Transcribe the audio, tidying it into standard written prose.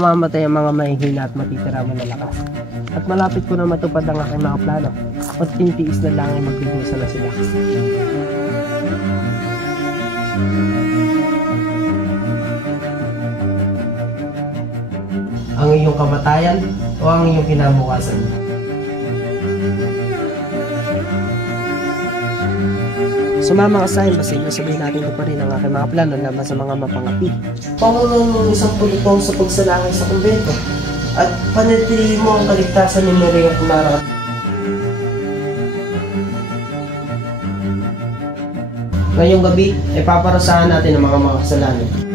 Mamamatay ang mga mahihina at matitira malalakas. At malapit ko na matupad ang aking mga plano. At tinitiis na lang ay magdudusa na sila. Ang iyong kamatayan o ang iyong kinabukasan? Sumama ka sa akin, Basilio, sabihin natin ito pa rin ang aking mga plano laban sa mga mapangapi. Pangunan mo isang pulitong sa pagsalangay sa kumbento at panatilihin mo ang kaligtasan ni Maria Clara. Ngayong gabi ay paparasahan natin ang mga kasalanan.